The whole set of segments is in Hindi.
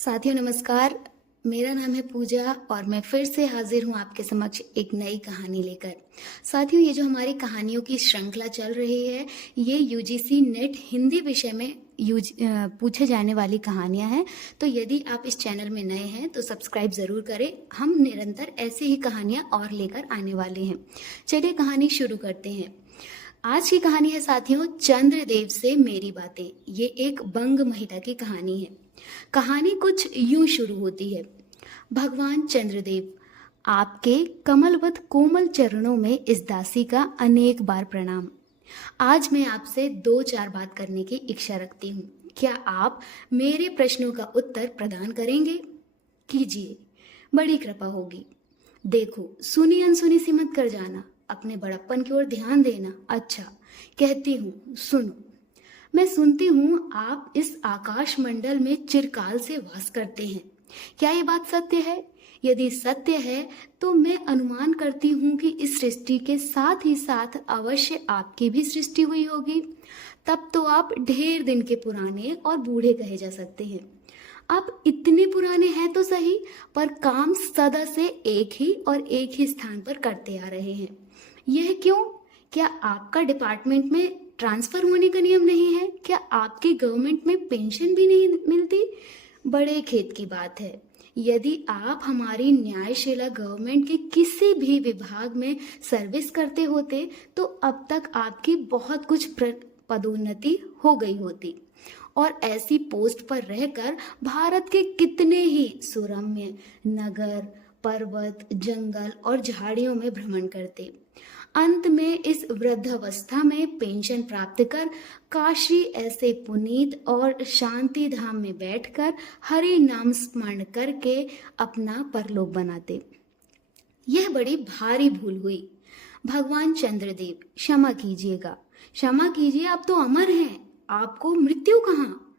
साथियों नमस्कार। मेरा नाम है पूजा और मैं फिर से हाजिर हूँ आपके समक्ष एक नई कहानी लेकर। साथियों, ये जो हमारी कहानियों की श्रृंखला चल रही है, ये यूजीसी नेट हिंदी विषय में पूछे जाने वाली कहानियाँ हैं। तो यदि आप इस चैनल में नए हैं तो सब्सक्राइब ज़रूर करें। हम निरंतर ऐसी ही कहानियाँ और लेकर आने वाले हैं। चलिए कहानी शुरू करते हैं। आज की कहानी है साथियों, चंद्रदेव से मेरी बातें। ये एक बंग महिला की कहानी है। कहानी कुछ यूं शुरू होती है। भगवान चंद्रदेव, आपके कमलवत कोमल चरणों में इस दासी का अनेक बार प्रणाम। आज मैं आपसे 2-4 बात करने की इच्छा रखती हूँ। क्या आप मेरे प्रश्नों का उत्तर प्रदान करेंगे? कीजिए, बड़ी कृपा होगी। देखो, सुनी अनसुनी सी मत कर जाना, अपने बड़प्पन की ओर ध्यान देना। अच्छा, कहती हूँ, सुनो। मैं सुनती हूँ आप इस आकाश मंडल में चिरकाल से वास करते हैं। क्या ये बात सत्य है? यदि सत्य है तो मैं अनुमान करती हूँ कि इस सृष्टि के साथ ही साथ अवश्य आपकी भी सृष्टि हुई होगी। तब तो आप ढेर दिन के पुराने और बूढ़े कहे जा सकते हैं। आप इतने पुराने हैं तो सही, पर काम सदा से एक ही और एक ही स्थान पर करते आ रहे हैं। यह क्यों? क्या आपका डिपार्टमेंट में ट्रांसफर होने का नियम नहीं है? क्या आपकी गवर्नमेंट में पेंशन भी नहीं मिलती? बड़े खेद की बात है। यदि आप हमारी न्यायशिला गवर्नमेंट के किसी भी विभाग में सर्विस करते होते तो अब तक आपकी बहुत कुछ पदोन्नति हो गई होती और ऐसी पोस्ट पर रहकर भारत के कितने ही सुरम्य नगर, पर्वत, जंगल और झाड़ियों में भ्रमण करते। अंत में इस वृद्धावस्था में पेंशन प्राप्त कर काशी ऐसे पुनीत और शांति धाम में बैठकर हरि नाम स्मरण करके अपना परलोक बनाते। यह बड़ी भारी भूल हुई। भगवान चंद्रदेव, क्षमा कीजिएगा, क्षमा कीजिए। आप तो अमर हैं, आपको मृत्यु कहाँ?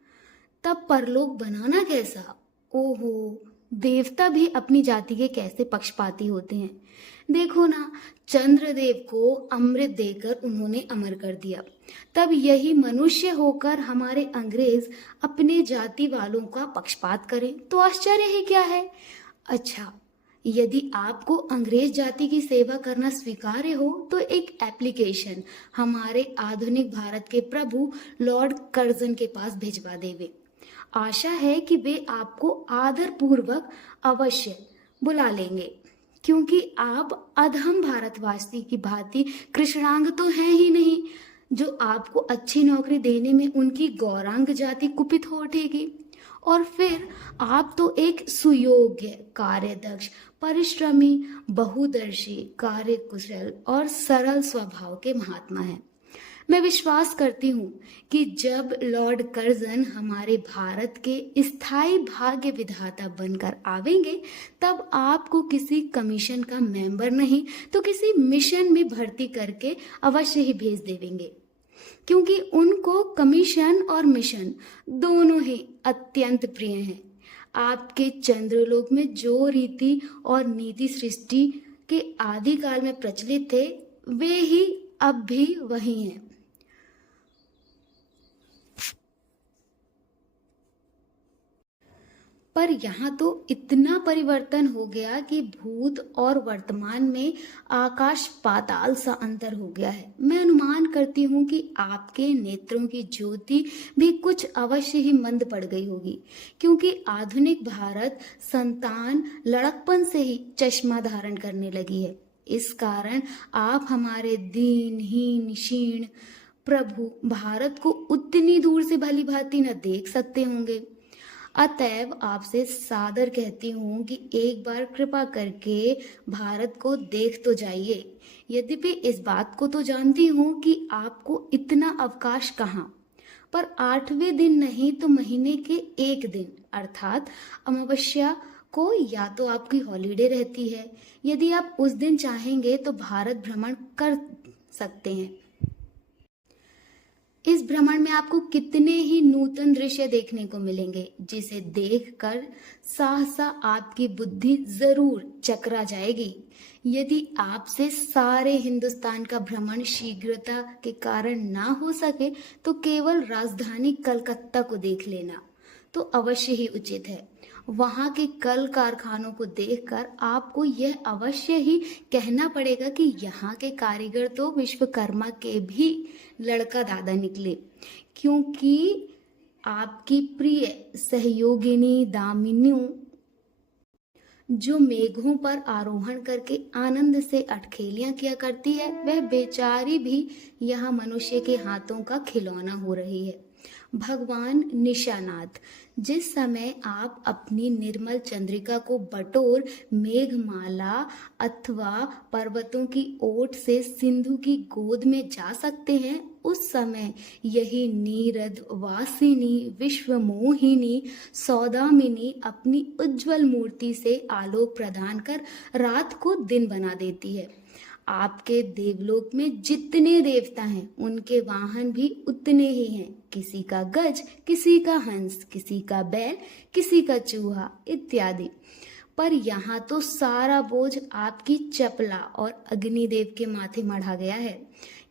तब परलोक बनाना कैसा? ओहो, देवता भी अपनी जाति के कैसे पक्षपाती होते हैं। देखो ना, चंद्रदेव को अमृत देकर उन्होंने अमर कर दिया। तब यही मनुष्य होकर हमारे अंग्रेज अपने जाति वालों का पक्षपात करें तो आश्चर्य ही क्या है? अच्छा, यदि आपको अंग्रेज जाति की सेवा करना स्वीकार्य हो तो एक एप्लीकेशन हमारे आधुनिक भारत के प्रभु लॉर्ड कर्जन के पास भिजवा देवे। आशा है कि वे आपको आदर पूर्वक अवश्य बुला लेंगे, क्योंकि आप अधम भारतवासी की भांति कृष्णांग तो हैं ही नहीं, जो आपको अच्छी नौकरी देने में उनकी गौरांग जाति कुपित हो उठेगी। और फिर आप तो एक सुयोग्य, कार्यदक्ष, परिश्रमी, बहुदर्शी, कार्यकुशल और सरल स्वभाव के महात्मा हैं। मैं विश्वास करती हूँ कि जब लॉर्ड कर्जन हमारे भारत के स्थायी भाग्य विधाता बनकर आवेंगे तब आपको किसी कमीशन का मेंबर नहीं तो किसी मिशन में भर्ती करके अवश्य ही भेज देवेंगे, क्योंकि उनको कमीशन और मिशन दोनों ही अत्यंत प्रिय हैं। आपके चंद्रलोक में जो रीति और नीति सृष्टि के आदिकाल में प्रचलित थे वे ही अब भी वही हैं। पर यहाँ तो इतना परिवर्तन हो गया कि भूत और वर्तमान में आकाश पाताल सा अंतर हो गया है। मैं अनुमान करती हूँ कि आपके नेत्रों की ज्योति भी कुछ अवश्य ही मंद पड़ गई होगी, क्योंकि आधुनिक भारत संतान लड़कपन से ही चश्मा धारण करने लगी है। इस कारण आप हमारे दीनहीन क्षीण प्रभु भारत को उतनी दूर से भली भांति न देख सकते होंगे। अतएव आपसे सादर कहती हूँ कि एक बार कृपा करके भारत को देख तो जाइए। यद्यपि इस बात को तो जानती हूँ कि आपको इतना अवकाश कहाँ, पर 8वें दिन नहीं तो महीने के एक दिन अर्थात अमावस्या को या तो आपकी हॉलीडे रहती है। यदि आप उस दिन चाहेंगे तो भारत भ्रमण कर सकते हैं। इस भ्रमण में आपको कितने ही नूतन दृश्य देखने को मिलेंगे, जिसे देखकर सहसा आपकी बुद्धि जरूर चकरा जाएगी। यदि आपसे सारे हिंदुस्तान का भ्रमण शीघ्रता के कारण ना हो सके तो केवल राजधानी कलकत्ता को देख लेना तो अवश्य ही उचित है। वहाँ के कल कारखानों को देखकर आपको यह अवश्य ही कहना पड़ेगा कि यहाँ के कारीगर तो विश्वकर्मा के भी लड़का दादा निकले, क्योंकि आपकी प्रिय सहयोगिनी दामिनी जो मेघों पर आरोहण करके आनंद से अटखेलियां किया करती है, वह बेचारी भी यहाँ मनुष्य के हाथों का खिलौना हो रही है। भगवान निशानाथ, जिस समय आप अपनी निर्मल चंद्रिका को बटोर मेघमाला अथवा पर्वतों की ओट से सिंधु की गोद में जा सकते हैं, उस समय यही नीरद वासिनी विश्वमोहिनी सौदामिनी अपनी उज्जवल मूर्ति से आलोक प्रदान कर रात को दिन बना देती है। आपके देवलोक में जितने देवता हैं, उनके वाहन भी उतने ही हैं। किसी का गज, किसी का हंस, किसी का बैल, किसी का चूहा इत्यादि। पर यहाँ तो सारा बोझ आपकी चपला और अग्निदेव के माथे मढ़ा गया है।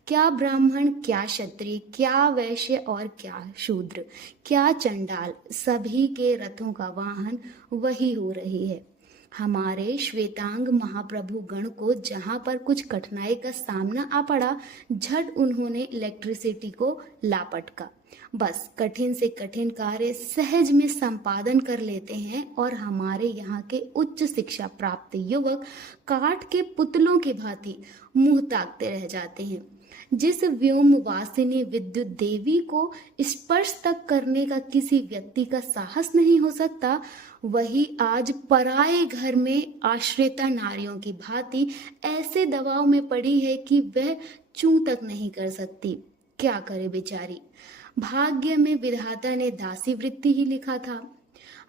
क्या ब्राह्मण, क्या क्षत्रिय, क्या वैश्य और क्या शूद्र, क्या चंडाल, सभी के रथों का वाहन वही हो रही है। हमारे श्वेतांग महाप्रभु गण को जहां पर कुछ कठिनाई का सामना आ पड़ा, झट उन्होंने इलेक्ट्रिसिटी को लापटका। बस कठिन से कठिन कार्य सहज में संपादन कर लेते हैं और हमारे यहाँ के उच्च शिक्षा प्राप्त युवक काठ के पुतलों की भांति मुंह ताकते रह जाते हैं। जिस व्योम वासिनी विद्युत देवी को स्पर्श तक करने का किसी व्यक्ति का साहस नहीं हो सकता, वही आज पराये घर में आश्रिता नारियों की भांति ऐसे दबाव में पड़ी है कि वह चूं तक नहीं कर सकती। क्या करे बेचारी। भाग्य में विधाता ने दासी वृत्ति ही लिखा था।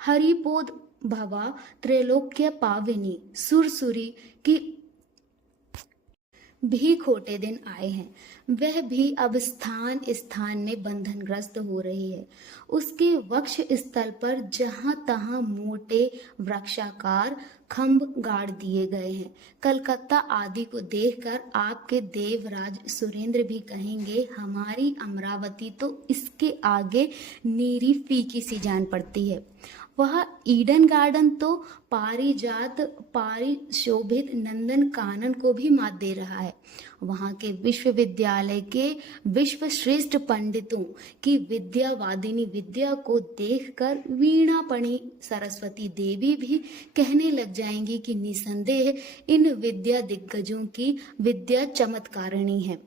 हरिपोद भवा त्रैलोक्य पाविनी सुरसुरी की भी खोटे दिन आए हैं। वह भी अब स्थान स्थान में बंधनग्रस्त हो रही है। उसके वक्ष स्थल पर जहां तहां मोटे वृक्षाकार खंभ गाड़ दिए गए हैं। कलकत्ता आदि को देखकर आपके देवराज सुरेंद्र भी कहेंगे, हमारी अमरावती तो इसके आगे नीरी फीकी सी जान पड़ती है। वह ईडन गार्डन तो पारिजात पारिशोभित नंदन कानन को भी मात दे रहा है। वहाँ के विश्वविद्यालय के विश्वश्रेष्ठ पंडितों की विद्यावादिनी विद्या को देखकर वीणापणी सरस्वती देवी भी कहने लग जाएंगी कि निसंदेह इन विद्या दिग्गजों की विद्या चमत्कारिणी है।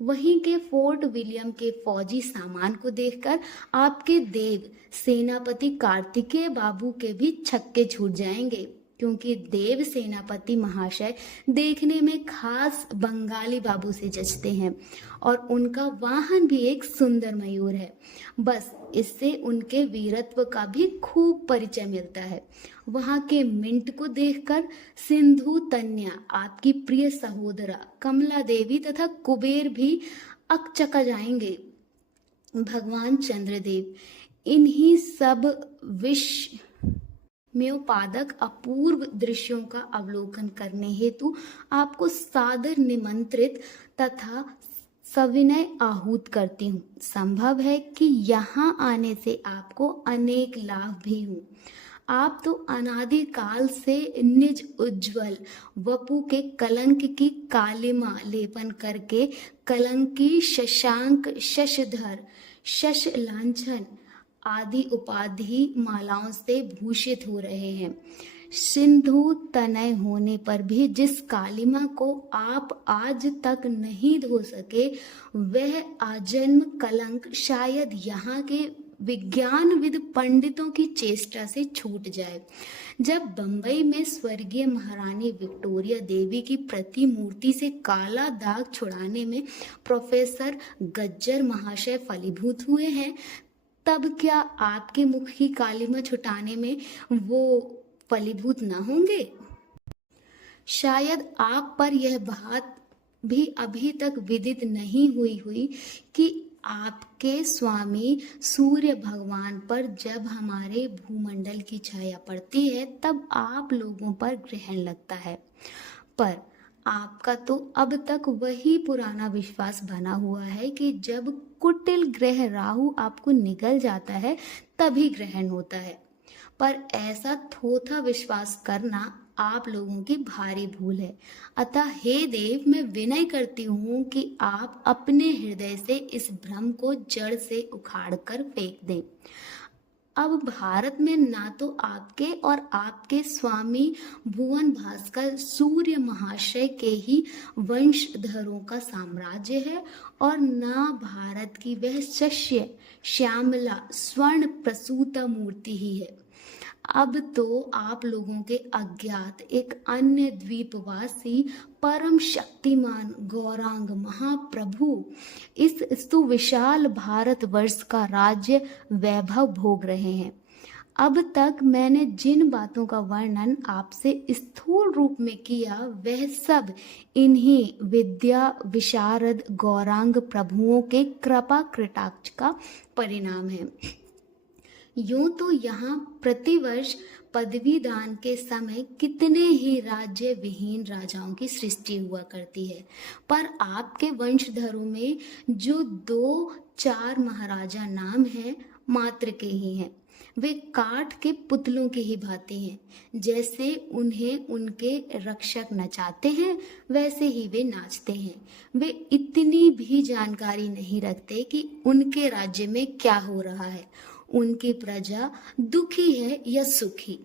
वहीं के फोर्ट विलियम के फौजी सामान को देखकर आपके देव सेनापति कार्तिकेय बाबू के भी छक्के छूट जाएंगे, क्योंकि देव सेनापति महाशय देखने में खास बंगाली बाबू से जचते हैं और उनका वाहन भी एक सुंदर मयूर है। बस इससे उनके वीरत्व का भी खूब परिचय मिलता है। वहाँ के मिंट को देखकर सिंधु तन्या, आपकी प्रिय सहोदरा कमला देवी तथा कुबेर भी अकचका जाएंगे। भगवान चंद्रदेव इन्हीं सब विस्मयोपादक अपूर्व दृश्यों का अवलोकन करने हेतु आपको सादर निमंत्रित तथा सविनय आहूत करती हूँ। संभव है कि यहाँ आने से आपको अनेक लाभ भी हों। आप तो अनादि काल से निज उज्जवल वपु के कलंक की कालिमा लेपन करके कलंकी, शशांक, शशधर, शश लांछन आदि उपाधि मालाओं से भूषित हो रहे हैं। सिंधु तनय होने पर भी जिस कालिमा को आप आज तक नहीं धो सके, वह आजन्म कलंक शायद यहाँ के विज्ञानविद पंडितों की चेष्टा से छूट जाए। जब बंबई में स्वर्गीय महारानी विक्टोरिया देवी की प्रतिमूर्ति से काला दाग छुड़ाने में प्रोफेसर गज्जर महाशय फलीभूत हुए हैं, तब क्या आपके मुख की कालिमा छुटाने में वो फलीभूत न होंगे? शायद आप पर यह बात भी अभी तक विदित नहीं हुई कि आपके स्वामी सूर्य भगवान पर जब हमारे भूमंडल की छाया पड़ती है, तब आप लोगों पर ग्रहण लगता है। पर आपका तो अब तक वही पुराना विश्वास बना हुआ है कि जब कुटिल ग्रह राहु आपको निगल जाता है तभी ग्रहण होता है। पर ऐसा थोथा विश्वास करना आप लोगों की भारी भूल है। अतः हे देव, मैं विनय करती हूँ कि आप अपने हृदय से इस भ्रम को जड़ से उखाड़ कर फेंक दें। अब भारत में ना तो आपके और आपके स्वामी भुवन भास्कर सूर्य महाशय के ही वंशधरों का साम्राज्य है, और ना भारत की वह शस्य श्यामला स्वर्ण प्रसूता मूर्ति ही है। अब तो आप लोगों के अज्ञात एक अन्य द्वीपवासी परम शक्तिमान गौरांग महाप्रभु इस सुविशाल भारतवर्ष का राज्य वैभव भोग रहे हैं। अब तक मैंने जिन बातों का वर्णन आपसे स्थूल रूप में किया वह सब इन्हीं विद्या विशारद गौरांग प्रभुओं के कृपा कटाक्ष का परिणाम है। यूं तो यहाँ प्रतिवर्ष पदवी दान के समय कितने ही राज्य विहीन राजाओं की सृष्टि हुआ करती है, पर आपके वंशधरों में जो 2-4 महाराजा नाम हैं मात्र के ही हैं। वे काठ के पुतलों की ही भांति हैं। जैसे उन्हें उनके रक्षक नचाते हैं वैसे ही वे नाचते हैं। वे इतनी भी जानकारी नहीं रखते कि उनके राज्य में क्या हो रहा है, उनकी प्रजा दुखी है या सुखी।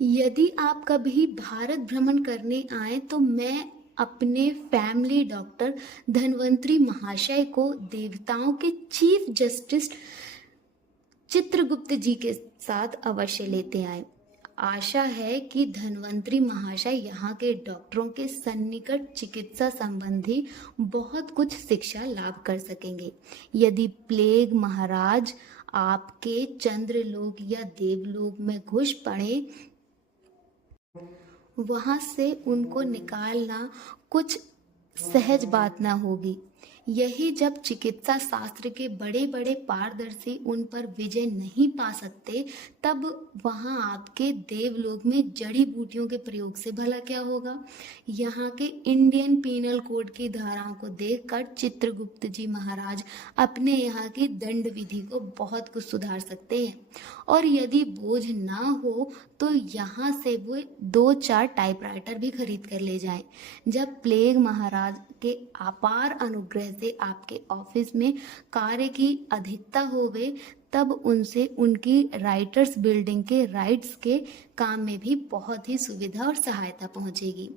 यदि आप कभी भारत भ्रमण करने आए तो मैं अपने फैमिली डॉक्टर धन्वंतरी महाशय को देवताओं के चीफ जस्टिस चित्रगुप्त जी के साथ अवश्य लेते आए। आशा है कि धन्वंतरी महाशय यहाँ के डॉक्टरों के सन्निकट चिकित्सा संबंधी बहुत कुछ शिक्षा लाभ कर सकेंगे। यदि प्लेग महाराज आपके चंद्रलोक या देवलोक में घुस पड़े, वहां से उनको निकालना कुछ सहज बात ना होगी। यही जब चिकित्सा शास्त्र के बड़े बड़े पारदर्शी उन पर विजय नहीं पा सकते, तब वहाँ आपके देवलोक में जड़ी बूटियों के प्रयोग से भला क्या होगा। यहाँ के इंडियन पीनल कोड की धाराओं को देखकर चित्रगुप्त जी महाराज अपने यहाँ की दंड विधि को बहुत कुछ सुधार सकते हैं, और यदि बोझ ना हो तो यहाँ से वो 2-4 टाइपराइटर भी खरीद कर ले जाएं। जब प्लेग महाराज के अपार अनुग्रह से आपके ऑफिस में कार्य की अधिकता होवे, तब उनसे उनकी राइटर्स बिल्डिंग के राइट्स के काम में भी बहुत ही सुविधा और सहायता पहुंचेगी।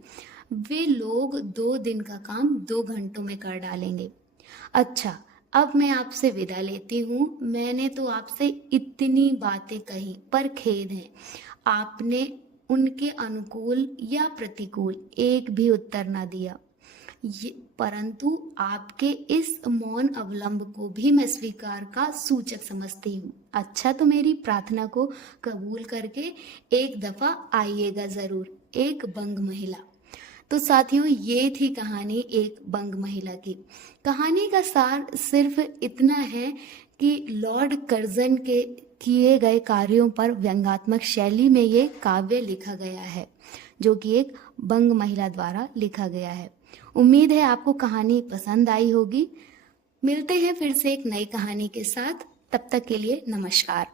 वे लोग 2 दिन का काम 2 घंटों में कर डालेंगे। अच्छा, अब मैं आपसे विदा लेती हूँ। मैंने तो आपसे इतनी बातें कही, पर खेद है आपने उनके अनुकूल या प्रतिकूल एक भी उत्तर ना दिया। परंतु आपके इस मौन अवलंब को भी मैं स्वीकार का सूचक समझती हूँ। अच्छा, तो मेरी प्रार्थना को कबूल करके एक दफा आइएगा जरूर, एक बंग महिला। तो साथियों, ये थी कहानी एक बंग महिला की। कहानी का सार सिर्फ इतना है कि लॉर्ड कर्जन के किए गए कार्यों पर व्यंग्यात्मक शैली में ये काव्य लिखा गया है, जो कि एक बंग महिला द्वारा लिखा गया है। उम्मीद है आपको कहानी पसंद आई होगी। मिलते हैं फिर से एक नई कहानी के साथ। तब तक के लिए नमस्कार।